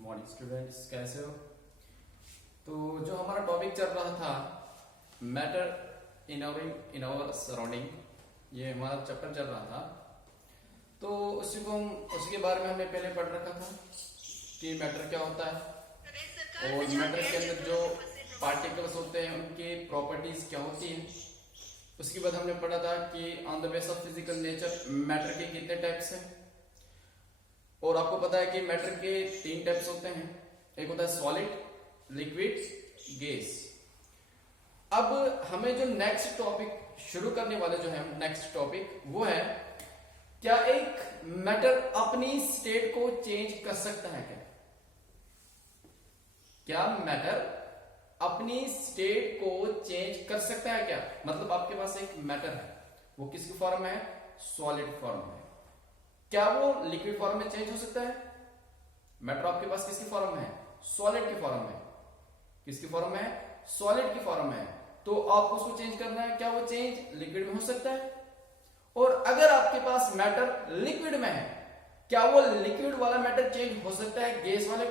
Morning students, कैसे हो? तो जो हमारा टॉपिक चल रहा था मैटर इन आवर सराउंडिंग, ये हमारा चैप्टर चल रहा था। तो उसी के बारे में हमने पहले पढ़ रखा था कि मैटर क्या होता है और मैटर के अंदर जो पार्टिकल्स होते हैं उनकी प्रॉपर्टीज क्या होती हैं। उसके बाद हमने पढ़ा था कि on the base of physical nature matter के कितने टाइप्स हैं। और आपको पता है कि मैटर के 3 टाइप्स होते हैं, एक होता है सॉलिड, लिक्विड, गैस। अब हमें जो नेक्स्ट टॉपिक शुरू करने वाले जो है नेक्स्ट टॉपिक वो है, क्या एक मैटर अपनी स्टेट को चेंज कर सकता है? क्या मैटर अपनी स्टेट को चेंज कर सकता है? क्या मतलब आपके पास एक मैटर है, वो किसकी फॉर्म में है? सॉलिड फॉर्म में। क्या वो लिक्विड फॉर्म में चेंज हो सकता है? मैटर आपके पास किसकी फॉर्म में है? सॉलिड की फॉर्म में। किसकी फॉर्म में है? सॉलिड की फॉर्म में है। तो आपको उसको चेंज करना है, क्या वो चेंज लिक्विड में हो सकता है? और अगर आपके पास मैटर लिक्विड में है, क्या वो लिक्विड वाला मैटर चेंज हो सकता है गैस वाले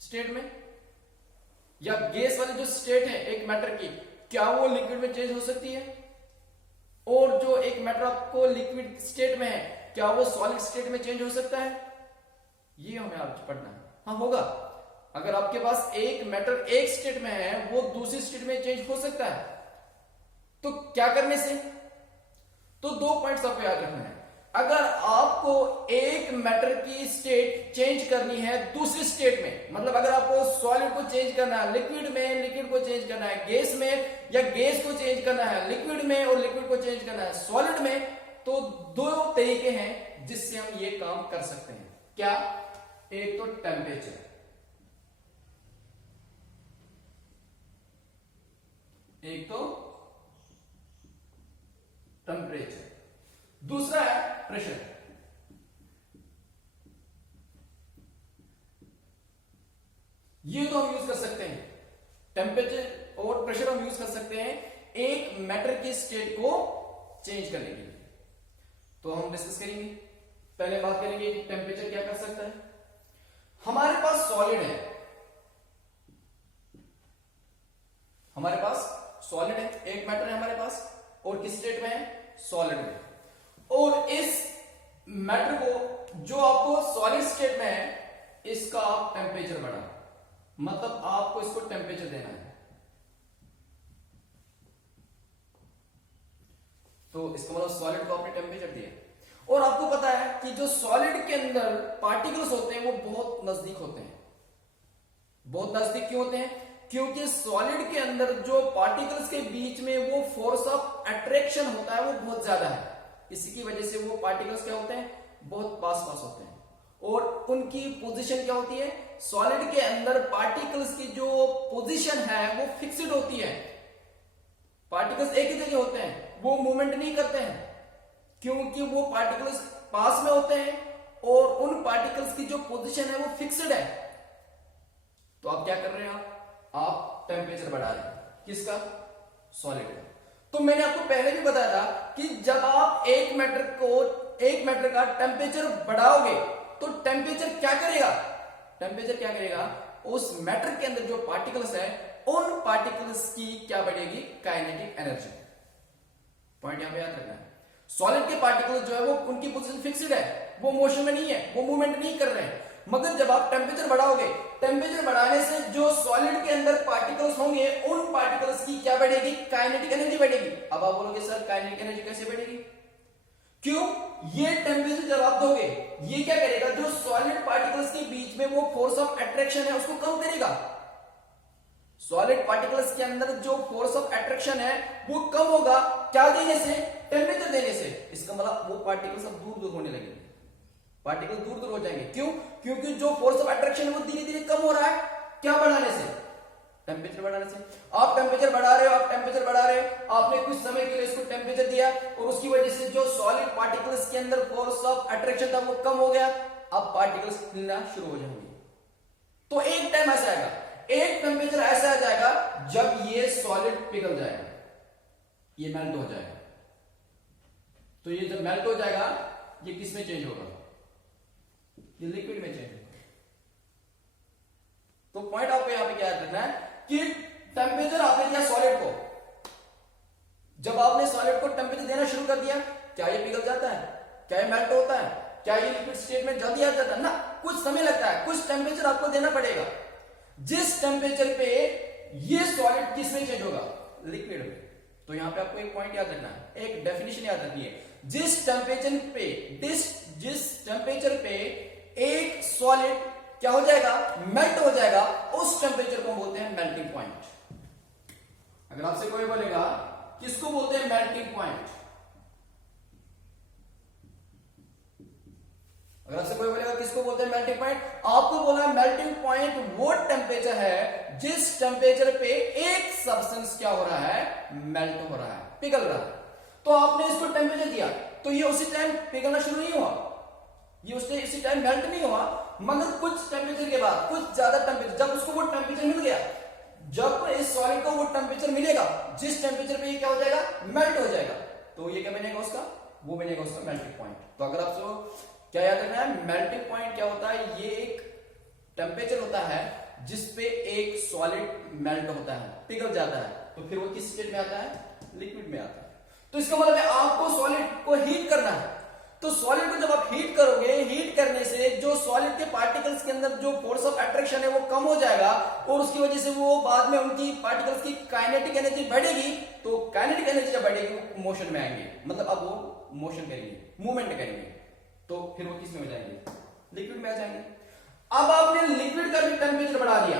स्टेट में? या गैस वाली जो स्टेट है एक मैटर की, क्या वो लिक्विड में चेंज हो सकती है? और जो एक मैटर आपको लिक्विड स्टेट में है, क्या वो सॉलिड स्टेट में चेंज हो सकता है? ये हमें आज पढ़ना है। हाँ, होगा। अगर आपके पास एक मैटर एक स्टेट में है, वो दूसरी स्टेट में चेंज हो सकता है, तो क्या करने से? तो 2 पॉइंट्स आपको याद रखना है। अगर आपको एक मैटर की स्टेट चेंज करनी है दूसरी स्टेट में, मतलब अगर आपको सॉलिड को चेंज करना है लिक्विड में, लिक्विड को चेंज करना है गैस में, या गैस को चेंज करना है लिक्विड में और लिक्विड को चेंज करना है सॉलिड में, तो 2 तरीके हैं जिससे हम ये काम कर सकते हैं। क्या? एक तो टेम्परेचर, एक तो टेम्परेचर, दूसरा है प्रेशर। ये तो हम यूज कर सकते हैं, टेम्परेचर और प्रेशर हम यूज कर सकते हैं एक मैटर की स्टेट को चेंज करने के लिए। तो हम डिस्कस करेंगे। पहले बात करेंगे कि टेम्परेचर क्या कर सकता है। हमारे पास सॉलिड है, हमारे पास सॉलिड है, एक मैटर है हमारे पास, और किस स्टेट में है? सॉलिड में। और इस मैटर को जो आपको सॉलिड स्टेट में है, इसका आप टेम्परेचर बढ़ा, मतलब आपको इसको टेम्परेचर देना है। तो इसका मतलब सॉलिड को आपने टेम्परेचर दिया। और आपको पता है कि जो सॉलिड के अंदर पार्टिकल्स होते हैं वो बहुत नजदीक होते हैं। बहुत नजदीक क्यों होते हैं? क्योंकि सॉलिड के अंदर जो पार्टिकल्स के बीच में वो फोर्स ऑफ अट्रैक्शन होता है वो बहुत ज्यादा है। इसी की वजह से वो पार्टिकल्स क्या होते हैं? बहुत पास पास होते हैं। और उनकी पोजीशन क्या होती है? सॉलिड के अंदर पार्टिकल्स की जो पोजीशन है वो फिक्स्ड होती है। पार्टिकल्स एक ही जगह होते हैं, वो मूवमेंट नहीं करते हैं, क्योंकि वो पार्टिकल्स पास में होते हैं और उन पार्टिकल्स की जो पोजीशन है वो फिक्स्ड है। तो आप क्या कर रहे हैं? आप टेम्परेचर बढ़ा रहे हैं। किसका? सॉलिड का। तो मैंने आपको पहले भी बताया था कि जब आप एक मैटर का टेम्परेचर बढ़ाओगे तो टेम्परेचर क्या करेगा? टेम्परेचर क्या करेगा? उस मैटर के अंदर जो पार्टिकल्स है उन पार्टिकल्स की क्या बढ़ेगी? Kinetic energy. पॉइंट यहां पे याद रखना है। सॉलिड के पार्टिकल्स जो है वो उनकी पोजीशन फिक्स्ड है, वो मोशन में नहीं है, वो मूवमेंट नहीं कर रहे हैं। मगर जब आप टेम्परेचर बढ़ाओगे, टेम्परेचर बढ़ाने से जो सॉलिड के अंदर पार्टिकल्स होंगे उन पार्टिकल्स की क्या बढ़ेगी? काइनेटिक एनर्जी बढ़ेगी। अब आप बोलोगे सर काइनेटिक एनर्जी कैसे बढ़ेगी? क्यों? ये टेम्परेचर जब आप दोगे, ये क्या करेगा? जो सॉलिड पार्टिकल्स के बीच में वो फोर्स ऑफ अट्रैक्शन है उसको कम करेगा। सॉलिड पार्टिकल्स के अंदर जो फोर्स ऑफ अट्रैक्शन है वो कम होगा। क्या देने से? टेम्परेचर देने से। इसका मतलब वो पार्टिकल्स अब दूर दूर होने लगेंगे, पार्टिकल दूर दूर हो जाएंगे। क्यों? क्योंकि जो फोर्स ऑफ अट्रैक्शन है वो धीरे धीरे कम हो रहा है। क्या बढ़ाने से? टेम्परेचर बढ़ाने से। आप टेम्परेचर बढ़ा रहे हो, आप टेम्परेचर बढ़ा रहे हो, आपने कुछ समय के लिए इसको टेम्परेचर दिया और उसकी वजह से जो सॉलिड पार्टिकल्स के अंदर फोर्स ऑफ अट्रैक्शन था वो कम हो गया। अब पार्टिकल्स हिलना शुरू हो जाएंगे। तो एक टाइम ऐसा आएगा, एक टेम्परेचर ऐसा आ जाएगा जब ये सॉलिड पिघल जाएगा, ये मेल्ट हो जाएगा। तो ये जब मेल्ट हो जाएगा ये किस में चेंज होगा? ये लिक्विड में चेंज होगा। तो पॉइंट आपको यहां पे क्या याद रखना है कि टेम्परेचर आपने दिया सॉलिड को, जब आपने सॉलिड को टेम्परेचर देना शुरू कर दिया, क्या ये पिघल जाता है, क्या ये मेल्ट होता है, क्या ये लिक्विड स्टेट में जल्दी आ जाता है ना, कुछ समय लगता है, कुछ टेम्परेचर आपको देना पड़ेगा। जिस टेम्परेचर पे ये सॉलिड किस में चेंज होगा, लिक्विड में। तो यहां पे आपको एक पॉइंट याद रखना है, एक डेफिनेशन याद रखनी है, जिस टेम्परेचर पे एक सॉलिड क्या हो जाएगा, मेल्ट हो जाएगा, उस टेम्परेचर को बोलते हैं मेल्टिंग पॉइंट। अगर आपसे कोई बोलेगा किसको बोलते हैं मेल्टिंग पॉइंट, अगर आपसे कोई बोलेगा किसको बोलते हैं मेल्टिंग पॉइंट, आपको बोला मेल्टिंग पॉइंट वो टेम्परेचर है जिस टेम्परेचर पे एक सब्सटेंस क्या हो रहा है, मेल्ट हो रहा है, पिघल रहा है। तो आपने इसको टेम्परेचर दिया तो ये उसी टाइम पिघलना शुरू नहीं हुआ, ये उसी टाइम मेल्ट नहीं हुआ, मगर कुछ टेम्परेचर के बाद, कुछ ज्यादा टेम्परेचर, जब उसको वो टेम्परेचर मिल गया, जब इस सॉलिड को वो टेम्परेचर मिलेगा जिस टेम्परेचर पे ये क्या हो जाएगा, मेल्ट हो जाएगा, तो ये क्या बनेगा उसका, वो बनेगा उसका मेल्टिंग पॉइंट। तो अगर आपको क्या याद रखना है, मेल्टिंग पॉइंट क्या होता है, ये एक टेम्परेचर होता है जिसपे एक सॉलिड मेल्ट होता है, पिघल जाता है, तो फिर वो किस स्टेट में आता है, लिक्विड में आता है। तो इसका मतलब है आपको सॉलिड को हीट करना है, तो सॉलिड को जब आप हीट करोगे, हीट करने से जो सॉलिड के पार्टिकल्स के अंदर जो फोर्स ऑफ अट्रैक्शन है वो कम हो जाएगा, और उसकी वजह से वो बाद में उनकी पार्टिकल्स की काइनेटिक एनर्जी बढ़ेगी, तो काइनेटिक एनर्जी जब बढ़ेगी वो मोशन में आएंगे, मतलब अब वो मोशन करेंगे, मूवमेंट करेंगे, तो फिर वो किस में हो जाएंगे, लिक्विड में आ जाएंगे। अब आपने लिक्विड का भी टेम्परेचर बढ़ा दिया,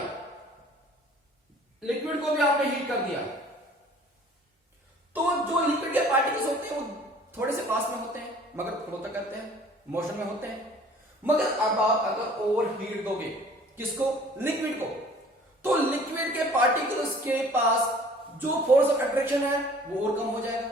लिक्विड को भी आपने हीट कर दिया, तो जो लिक्विड के पार्टिकल्स होते हैं वो थोड़े से पास में होते हैं, मगर फ्लो तक करते हैं, मोशन में होते हैं। मगर अब आप अगर ओवर हीट दोगे किसको, लिक्विड को, तो लिक्विड के पार्टिकल्स के पास जो फोर्स ऑफ अट्रैक्शन है वो और कम हो जाएगा।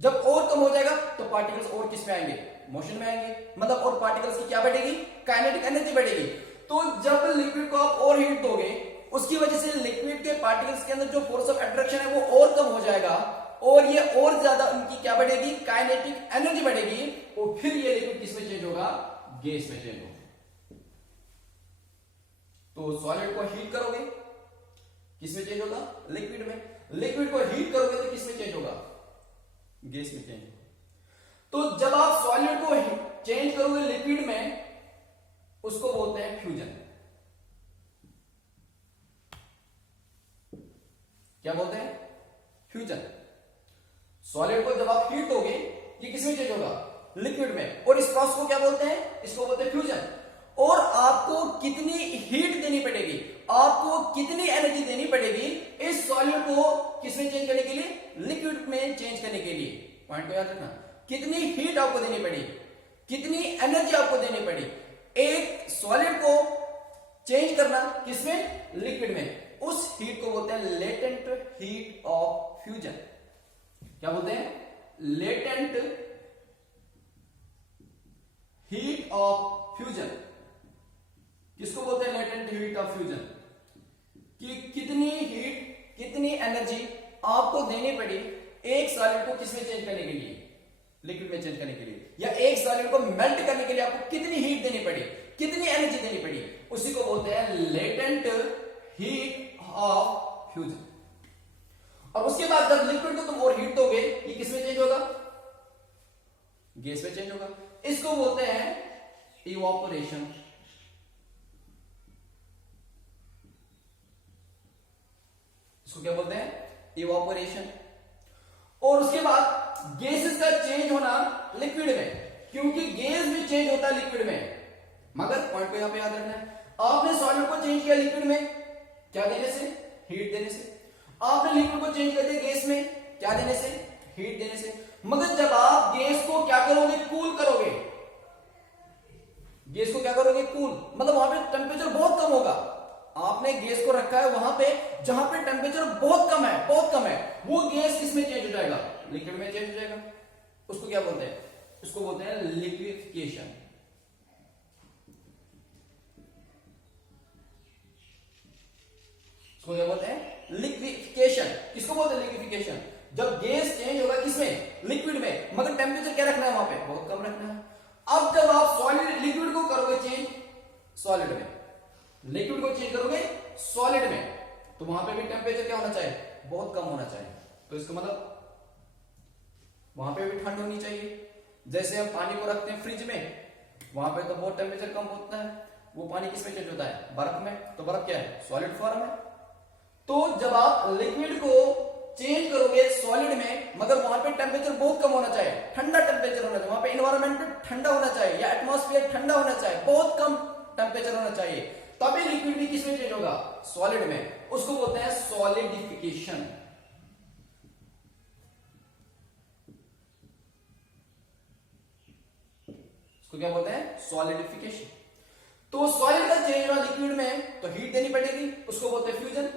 जब और कम हो जाएगा तो पार्टिकल्स और किस में आएंगे, मोशन में आएंगे, मतलब और पार्टिकल्स की क्या बढ़ेगी, काइनेटिक एनर्जी बढ़ेगी। तो जब लिक्विड को आप और हीट दोगे, उसकी वजह से लिक्विड के पार्टिकल्स के अंदर जो फोर्स ऑफ अट्रैक्शन है वो और कम हो जाएगा, और ये और ज्यादा उनकी क्या बढ़ेगी, काइनेटिक एनर्जी बढ़ेगी, और फिर ये लिक्विड किस में चेंज होगा, गैस में चेंज होगा। तो सॉलिड को हीट करोगे किस में चेंज होगा, लिक्विड में, लिक्विड को हीट करोगे तो किस में चेंज होगा, गैस में चेंज होगा। तो जब आप सॉलिड को चेंज करोगे लिक्विड में, उसको बोलते हैं फ्यूजन। क्या बोलते हैं, फ्यूजन। सॉलिड को जब आप हीट दोगे ये किसमें चेंज होगा, लिक्विड में, और इस प्रोसेस को क्या बोलते हैं, इसको बोलते हैं फ्यूजन। और आपको कितनी हीट देनी पड़ेगी, आपको कितनी एनर्जी देनी पड़ेगी इस सॉलिड को किसमें चेंज करने के लिए, लिक्विड में चेंज करने के लिए। पॉइंट को याद रखना, कितनी हीट आपको देनी पड़ेगी, कितनी एनर्जी आपको देनी पड़ी एक सॉलिड को चेंज करना किसमें, लिक्विड में। उस हीट को बोलते हैं लेटेंट हीट ऑफ फ्यूजन। क्या बोलते हैं, लेटेंट हीट ऑफ फ्यूजन। किसको बोलते हैं, लेटेंट हीट ऑफ फ्यूजन, कि कितनी हीट, कितनी एनर्जी आपको देनी पड़ी एक सॉलिड को किसमें चेंज करने के लिए, लिक्विड में चेंज करने के लिए, या एक सॉलिड को मेल्ट करने के लिए आपको कितनी हीट देनी पड़ी, कितनी एनर्जी देनी पड़ी, उसी को बोलते हैं लेटेंट हीट ऑफ फ्यूजन। और उसके बाद जब लिक्विड को तुम और हीट दोगे ये किसमें चेंज होगा, गैस में चेंज होगा। इसको बोलते हैं इवापोरेशन। इसको क्या बोलते हैं, इवापोरेशन। और उसके बाद गैसेस का चेंज होना लिक्विड में, क्योंकि गैस भी चेंज होता है लिक्विड में। मगर पॉइंट को यहां पे याद रखना है, आपने सॉलिड को चेंज किया लिक्विड में, क्या देने से, हीट देने से। आपने लिक्विड को चेंज कर दिया गैस में, क्या देने से, हीट देने से। मगर जब आप गैस को क्या करोगे, कूल करोगे, गैस को क्या करोगे, कूल, मतलब वहां पे टेम्परेचर बहुत कम होगा। आपने गैस को रखा है वहां पे जहां पे टेम्परेचर बहुत कम है, बहुत कम है, वो गैस किसमें चेंज हो जाएगा, लिक्विड में चेंज हो जाएगा। उसको क्या बोलते हैं, उसको बोलते हैं लिक्विफिकेशन। इसको क्या बोलते हैं, लिक्विफिकेशन। किसको बोलते हैं, लिक्विफिकेशन। जब गैस चेंज होगा किसमें, लिक्विड में, मगर टेम्परेचर क्या रखना है वहां पे, बहुत कम रखना है। अब जब आप सॉलिड लिक्विड को करोगे चेंज सॉलिड में, लिक्विड को चेंज करोगे सॉलिड में, तो वहां पे भी टेम्परेचर क्या होना चाहिए, बहुत कम होना चाहिए। तो इसका मतलब वहां पे भी ठंड होनी चाहिए। जैसे हम पानी को रखते हैं फ्रिज में, वहां पे तो बहुत टेम्परेचर कम होता है, वो पानी किसमें चेंज होता है, बर्फ में। तो बर्फ क्या है, सॉलिड फॉर्म है। तो जब आप लिक्विड को चेंज करोगे सॉलिड में, मगर वहां पे टेम्परेचर बहुत कम होना चाहिए, ठंडा टेम्परेचर होना चाहिए, वहां पे एनवायरमेंट ठंडा होना चाहिए या एटमॉस्फेयर ठंडा होना चाहिए, बहुत कम टेम्परेचर होना चाहिए, तभी लिक्विड भी किसमें चेंज होगा, सॉलिड में। उसको बोलते हैं सॉलिडिफिकेशन। उसको क्या बोलते हैं, सॉलिडिफिकेशन। तो सॉलिड का चेंज होना लिक्विड में, तो हीट देनी पड़ेगी, उसको बोलते हैं फ्यूजन।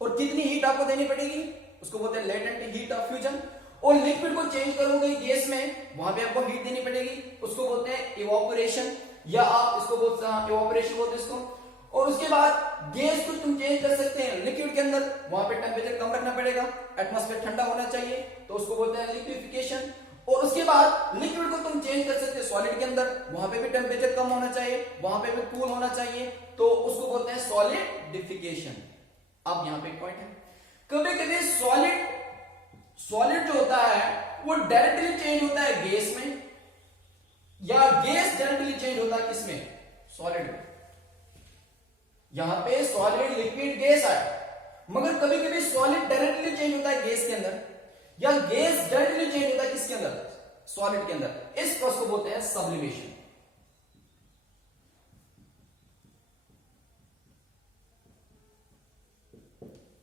और कितनी हीट आपको देनी पड़ेगी, उसको बोलते हैं लेटेंट हीट ऑफ फ्यूजन। और लिक्विड को चेंज करोगे गैस में, वहां पे आपको हीट देनी पड़ेगी, उसको बोलते हैं इवापोरेशन, या आप इसको बोलते हैं इवापोरेशन बोलते हैं इसको। और उसके बाद गैस को तुम चेंज कर सकते हैं लिक्विड के अंदर, वहां पे टेम्परेचर कम रखना पड़ेगा, एटमॉस्फेयर ठंडा होना चाहिए, तो उसको बोलते हैं लिक्विफिकेशन। और उसके बाद लिक्विड को तुम चेंज कर सकते हैं सॉलिड के अंदर, वहां पे भी टेम्परेचर कम होना चाहिए, वहां पे भी कूल होना चाहिए, तो उसको बोलते हैं सॉलिडिफिकेशन। अब यहां पे एक पॉइंट है, कभी कभी सॉलिड जो होता है वो डायरेक्टली चेंज होता है गैस में, या गैस डायरेक्टली चेंज होता है किसमें, सॉलिड में। यहां पे सॉलिड लिक्विड गैस आए, मगर कभी कभी सॉलिड डायरेक्टली चेंज होता है गैस के अंदर, या गैस डायरेक्टली चेंज होता है किसके अंदर, सॉलिड के अंदर। इस प्रोसेस को बोलते हैं सब्लिमेशन।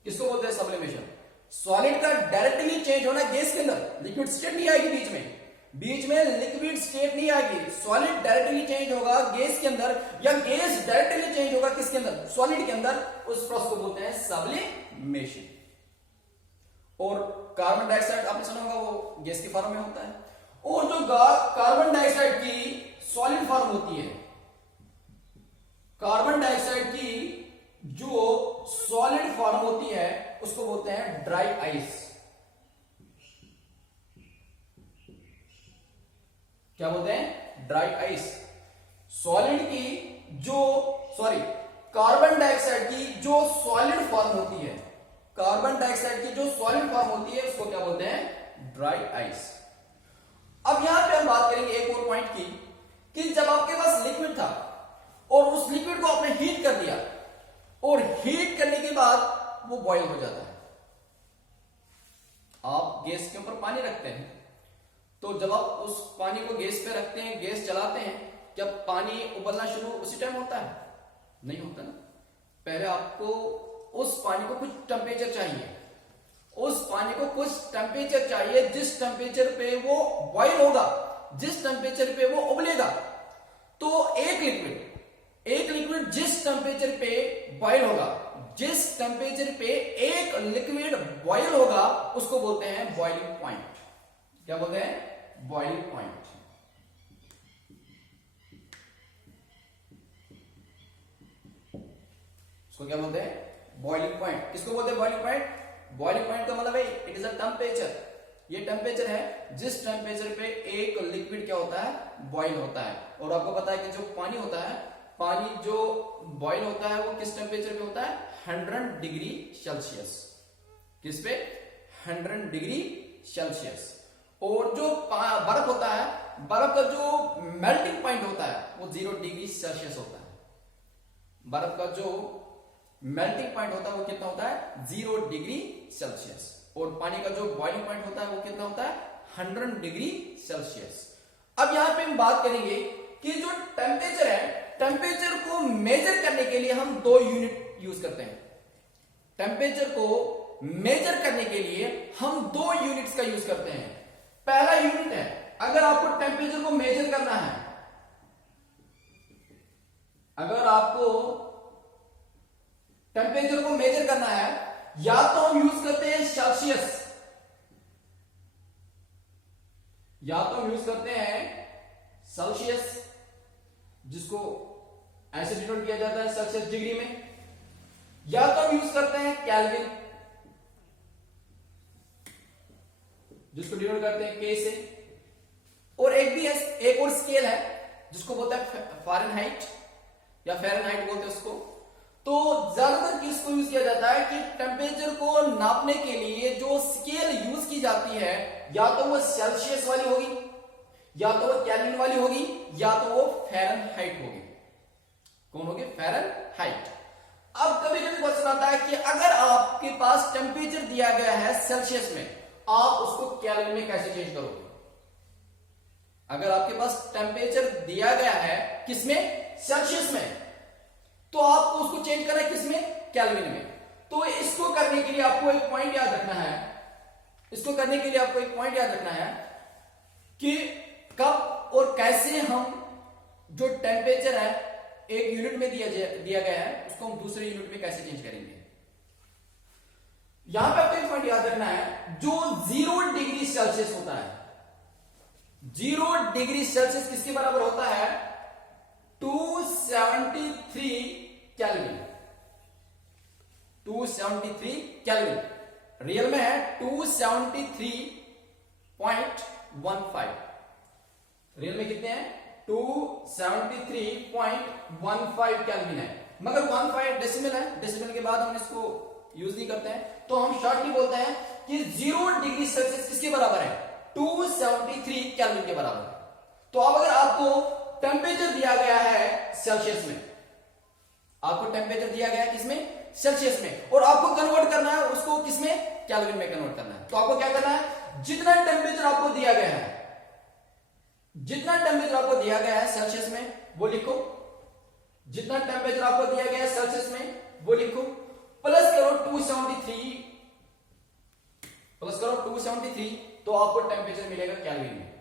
किसको बोलते हैं सब्लिमेशन, सॉलिड का डायरेक्टली चेंज होना गैस के अंदर, लिक्विड स्टेट नहीं आएगी बीच में लिक्विड स्टेट नहीं आएगी, सॉलिड डायरेक्टली चेंज होगा गैस के अंदर, या गैस डायरेक्टली चेंज होगा किसके अंदर, सॉलिड के अंदर। उस प्रोसेस को बोलते हैं सब्लिमेशन। और कार्बन डाइऑक्साइड आपने सुना होगा, वो गैस के फॉर्म में होता है। और जो कार्बन डाइऑक्साइड की सॉलिड फॉर्म होती है, कार्बन डाइऑक्साइड की जो सॉलिड फॉर्म होती है, उसको बोलते हैं ड्राई आइस। क्या बोलते हैं, ड्राई आइस। सॉलिड की जो कार्बन डाइऑक्साइड की जो सॉलिड फॉर्म होती है, कार्बन डाइऑक्साइड की जो सॉलिड फॉर्म होती है, उसको क्या बोलते हैं, ड्राई आइस। अब यहां पे हम बात करेंगे एक और पॉइंट की, कि जब आपके पास लिक्विड था और उस लिक्विड को आपने हीट कर दिया, और हीट करने के बाद वो बॉयल हो जाता है। आप गैस के ऊपर पानी रखते हैं, तो जब आप उस पानी को गैस पे रखते हैं, गैस चलाते हैं, जब पानी उबलना शुरू उसी टाइम होता है, नहीं होता ना। पहले आपको उस पानी को कुछ टेम्परेचर चाहिए, उस पानी को कुछ टेम्परेचर चाहिए, जिस टेम्परेचर पे वो बॉयल होगा, जिस टेम्परेचर पे वो उबलेगा। तो एक लिक्विड जिस टेम्परेचर पे बॉयल होगा, जिस टेम्परेचर पे एक लिक्विड बॉयल होगा, उसको बोलते हैं बॉइलिंग पॉइंट। क्या बोलते हैं, बॉइलिंग पॉइंट। उसको क्या बोलते हैं, बॉइलिंग पॉइंट। किसको बोलते हैं बॉइलिंग पॉइंट, बॉइलिंग पॉइंट का मतलब है इट इज अ टेम्परेचर। ये टेम्परेचर है जिस टेम्परेचर पे एक लिक्विड क्या होता है, बॉयल होता है। और आपको पता है कि जो पानी होता है, पानी जो बॉयल होता है वो किस टेम्परेचर पे होता है, 100 डिग्री सेल्सियस। किस पे, 100 डिग्री सेल्सियस। और जो बर्फ होता है, बर्फ का जो मेल्टिंग पॉइंट होता है वो 0 डिग्री सेल्सियस होता है। बर्फ का जो मेल्टिंग पॉइंट होता है वो कितना होता है, 0 डिग्री सेल्सियस। और पानी का जो बॉइलिंग पॉइंट होता है वो कितना होता है, 100 डिग्री सेल्सियस। अब यहां पे हम बात करेंगे कि जो टेम्परेचर है, टेम्परेचर को मेजर करने के लिए हम 2 यूनिट यूज करते हैं। टेम्परेचर को मेजर करने के लिए हम 2 यूनिट्स का यूज करते हैं। पहला यूनिट है, अगर आपको टेम्परेचर को मेजर करना है, अगर आपको टेम्परेचर को मेजर करना है, या तो हम यूज करते हैं सेल्सियस, या तो हम यूज करते हैं सेल्सियस, जिसको ऐसे डिनोट किया जाता है सेल्सियस डिग्री में, या तो हम यूज करते हैं केल्विन, जिसको डिनोट करते हैं के से। और एक और स्केल है जिसको बोलते हैं फ़ारेनहाइट या फ़ारेनहाइट बोलते हैं उसको। तो ज्यादातर किसको यूज किया जाता है कि टेम्परेचर को नापने के लिए जो स्केल यूज की जाती है या तो वो सेल्सियस वाली होगी, या तो वो केल्विन वाली होगी, या तो वो फ़ारेनहाइट होगी। कौन होगी? फ़ारेनहाइट। अब कभी कभी क्वेश्चन आता है कि अगर आपके पास टेम्परेचर दिया गया है सेल्सियस में, आप उसको केल्विन में कैसे चेंज करोगे? अगर आपके पास टेम्परेचर दिया गया है किसमें? सेल्सियस में, तो आपको उसको चेंज करना है किसमें? केल्विन में। तो इसको करने के लिए आपको एक पॉइंट याद रखना है, इसको करने के लिए आपको एक पॉइंट याद रखना है कि कब और कैसे हम जो टेम्परेचर है एक यूनिट में दिया गया है उसको हम दूसरे यूनिट में कैसे चेंज करेंगे। यहां पे आपको एक पॉइंट याद रखना है, जो 0 डिग्री सेल्सियस होता है, 0 डिग्री सेल्सियस किसके बराबर होता है? 273 केल्विन। 273 केल्विन रियल में है 273.15। रियल में कितने हैं? 273.15 केल्विन है, मगर 15 डेसिमल है, डेसिमल के बाद हम इसको यूज नहीं करते हैं, तो हम शॉर्टली बोलते हैं कि 0 डिग्री सेल्सियस किसके बराबर है? 273 केल्विन के बराबर है। तो अब अगर आपको टेम्परेचर दिया गया है सेल्सियस में, आपको टेम्परेचर दिया गया है किसमें? सेल्सियस में, और आपको कन्वर्ट करना है उसको किसमें? केल्विन में कन्वर्ट करना है। तो आपको क्या करना है? जितना टेम्परेचर आपको दिया गया है, जितना टेम्परेचर आपको दिया गया है सेल्सियस में वो लिखो, जितना टेम्परेचर आपको दिया गया है सेल्सियस में वो लिखो, प्लस करो 273, प्लस करो 273, तो आपको टेम्परेचर मिलेगा केल्विन में।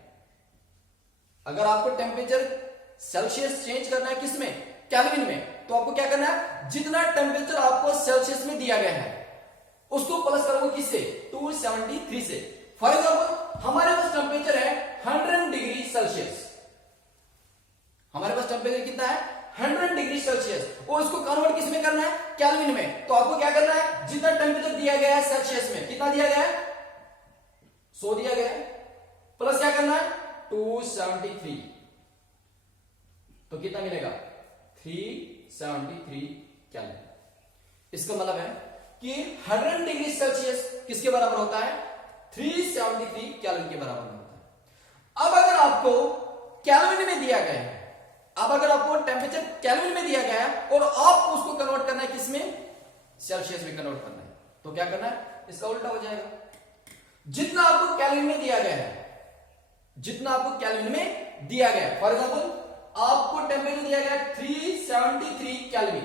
अगर आपको टेम्परेचर सेल्सियस चेंज करना है किसमें? केल्विन में, तो आपको क्या करना है? जितना टेम्परेचर आपको सेल्सियस में दिया गया है उसको प्लस करोगे किससे? 273 से। फॉर एग्जाम्पल हमारे पास टेम्परेचर है 100 डिग्री सेल्सियस, हमारे पास टेम्परेचर कितना है? 100 डिग्री सेल्सियस, और इसको कन्वर्ट किसमें करना है? केल्विन में। तो आपको क्या करना है? जितना टेम्परेचर दिया गया है सेल्सियस में, कितना दिया गया है? 100 दिया गया है, प्लस क्या करना है? 273, तो कितना मिलेगा? 373 केल्विन। इसका मतलब है कि 100 डिग्री सेल्सियस किसके बराबर होता है? 373 केल्विन के बराबर होता है। अब अगर आपको केल्विन में दिया गया है, अब अगर आपको टेम्परेचर केल्विन में दिया गया है और आपको उसको कन्वर्ट करना है किसमें? सेल्सियस में कन्वर्ट करना है, तो क्या करना है? इसका उल्टा हो जाएगा। जितना आपको केल्विन में दिया गया है, जितना आपको केल्विन में दिया गया है, फॉर एग्जाम्पल आपको टेम्परेचर दिया गया है 373 केल्विन,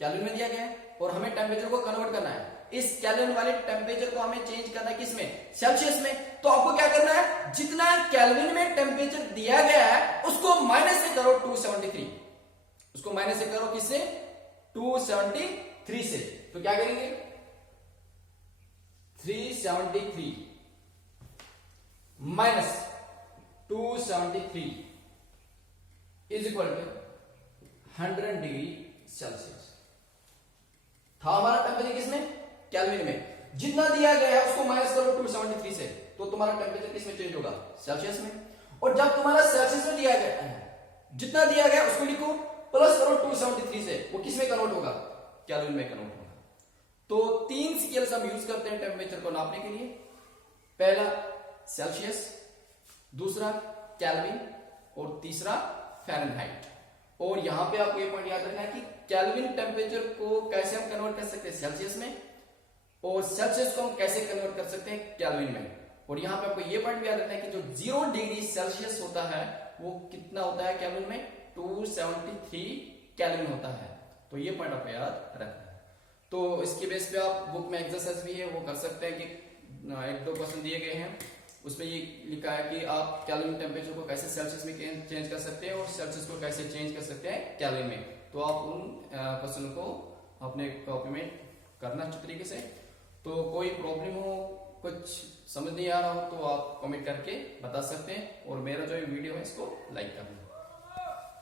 केल्विन में दिया गया है, और हमें टेम्परेचर को कन्वर्ट करना है, इस केल्विन वाले टेम्परेचर को हमें चेंज करना है किसमें? सेल्सियस में। तो आपको क्या करना है? जितना केल्विन में टेम्परेचर दिया गया है उसको माइनस से करो 273, उसको माइनस से करो किससे? 273 से। तो क्या करेंगे? 373 minus 273 is equal to 100 degree Celsius. था हमारा टेम्परेचर किसमें? केल्विन में। जितना दिया गया है उसको माइनस करो 273 से, तो तुम्हारा टेम्परेचर किसमें चेंज होगा? सेल्सियस में। और जब तुम्हारा सेल्सियस में दिया गया है, जितना दिया गया उसको लिखो, प्लस करो 273 से, वो किसमें कन्वर्ट होगा? केल्विन में कन्वर्ट होगा। तो 3 स्केल्स हम यूज करते हैं टेम्परेचर को नापने के लिए। पहला सेल्सियस, दूसरा केल्विन, और तीसरा फ़ारेनहाइट। और यहां पे आपको ये पॉइंट याद रखना है कि केल्विन टेम्परेचर को कैसे हम कन्वर्ट कर सकते हैं? सेल्सियस में, और सेल्सियस को हम कैसे कन्वर्ट कर सकते हैं? केल्विन में। और यहां पे आपको ये पॉइंट भी याद रखना है कि जो 0 डिग्री सेल्सियस होता है वो कितना होता है केल्विन में? 273 केल्विन होता है। तो ये पॉइंट आपको याद रखना है। तो इसके बेस पे आप बुक में एक्सरसाइज भी है वो कर सकते हैं कि 1-2 क्वेश्चन दिए गए हैं, उसमें ये लिखा है कि आप केल्विन टेम्परेचर को कैसे सेल्सियस में चेंज कर सकते हैं और सेल्सियस को कैसे चेंज कर सकते हैं केल्विन में। तो आप उन क्वेश्चन को अपने कॉपी में करना अच्छे तरीके से। तो कोई प्रॉब्लम हो, कुछ समझ नहीं आ रहा हो, तो आप कमेंट करके बता सकते हैं, और मेरा जो वीडियो है इसको लाइक करना।